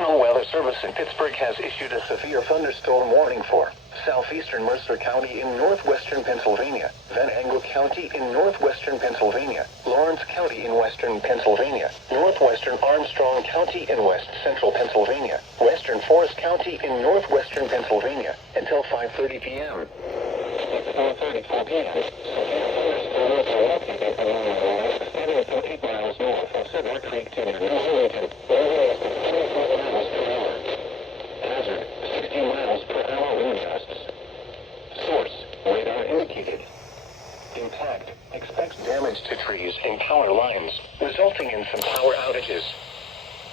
National Weather Service in Pittsburgh has issued a severe thunderstorm warning for southeastern Mercer County in northwestern Pennsylvania, Venango County in northwestern Pennsylvania, Lawrence County in western Pennsylvania, northwestern Armstrong County in west central Pennsylvania, western Forest County in northwestern Pennsylvania, until 5:30 p.m. At 4:34 p.m., severe thunderstorms are located along 7.8 miles north of Cedar Creek to near New Wilmington, winds of 24 miles per hour. Hazard, 60 miles per hour wind gusts. Source, radar indicated. Impact, expects damage to trees and power lines, resulting in some power outages.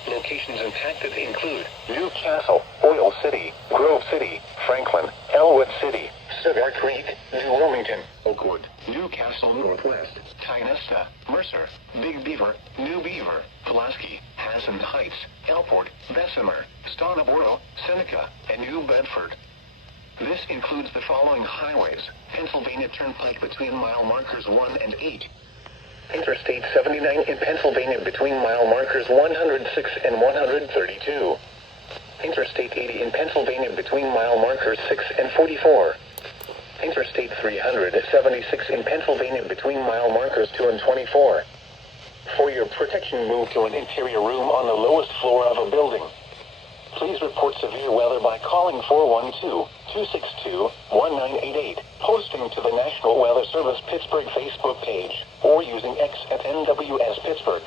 Locations impacted include Newcastle, Oil City, Grove City, Franklin, Elwood City, Cedar Creek, New Wilmington, Oakwood, Newcastle Northwest, Tynesta, Mercer, Big Beaver, New Beaver, Pulaski, Hassan Heights, Elport, Bessemer, Stoneboro, Seneca, and New Bedford. This includes the following highways: Pennsylvania Turnpike between mile markers 1 and 8. Interstate 79 in Pennsylvania between mile markers 106 and 132. Interstate 80 in Pennsylvania between mile markers 6 and 44. Interstate 376 in Pennsylvania between mile markers 2 and 24. For your protection, move to an interior room on the lowest floor of a building. Please report severe weather by calling 412-262-1988, posting to the National Weather Service Pittsburgh Facebook page, or using X at NWS Pittsburgh.